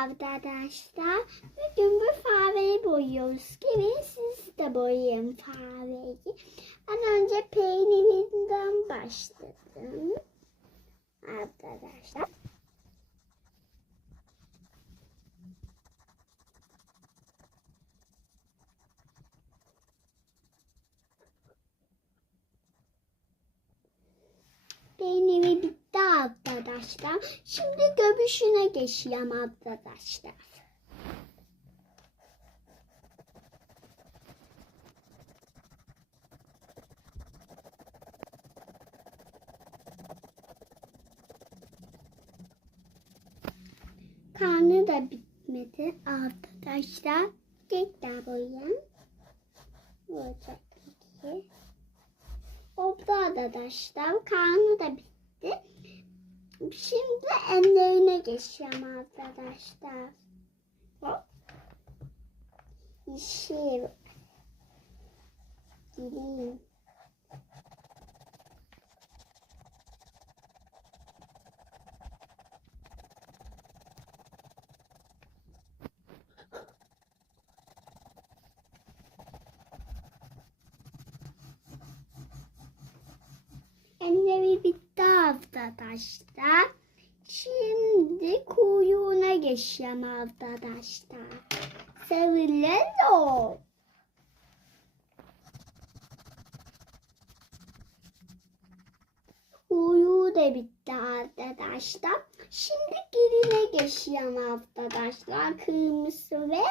arkadaşlar. Bugün bu fareyi boyuyoruz. Gelin siz de boyayın fareyi. Ben önce peynirinden başladım. Arkadaşlar. Peyniri bitti arkadaşlar. Şimdi göbüşüne geçeyim arkadaşlar. Karnı da bitmedi arkadaşlar. Tekrar boyayayım. Olacak. Oldu arkadaşlar. Karnı da bitti. Ellerine geçeceğim arkadaşlar. Hop. Yeşil. Green. Elleri bitti arkadaşlar. Şimdi kuyruğuna geçeceğim arkadaşlar. Sevilen Kuyruğu da bitti arkadaşlar. Şimdi geline geçeceğim arkadaşlar. Kırmızı ve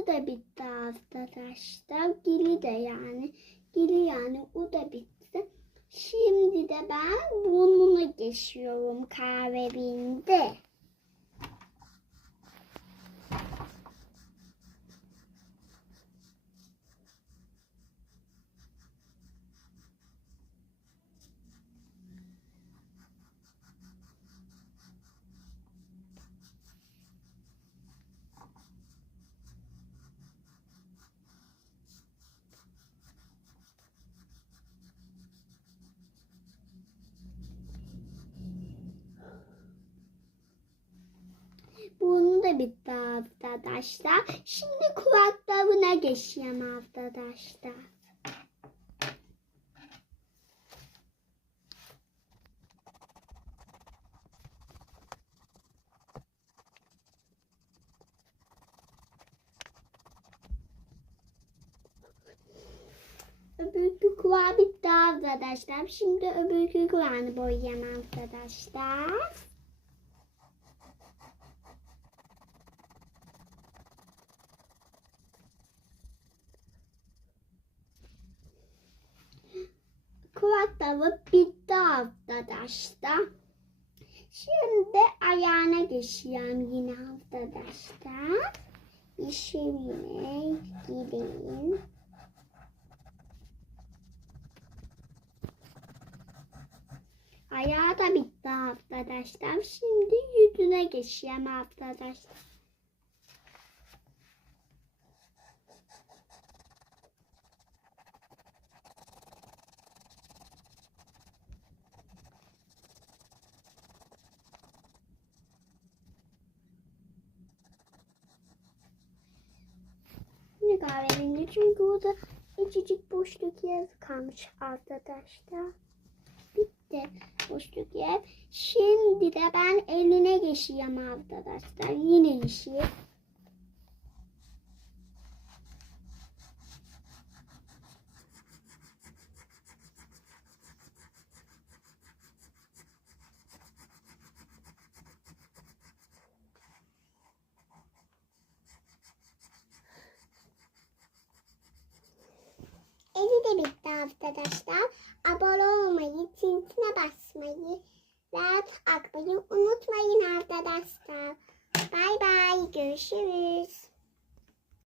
Kırmızı da bitti arkadaşlar. Gili de yani. Gili yani o da bitti. Şimdi de ben burnuna geçiyorum kahvebinde. Burnu da bitti arkadaşlar. Şimdi kulaklarına geçeyim arkadaşlar. Öbürkü kulağı bitti arkadaşlar. Şimdi öbürkü kulağını boyayacağım arkadaşlar. Kulakları bitti arkadaşlar. Şimdi ayağına geçeyim yine arkadaşlar. İşine gideyim. Ayağı da bitti arkadaşlar. Şimdi yüzüne geçeyim arkadaşlar. Kahverengi çünkü orada küçücük boşluk yer kalmış arkadaşlar. Bitti boşluk yer. Şimdi de ben eline geçeyim arkadaşlar. Yine yeşil. Eli de bitti arkadaşlar. Abone olmayı, tintine basmayı, like atmayı unutmayın arkadaşlar. Bay bay. Görüşürüz.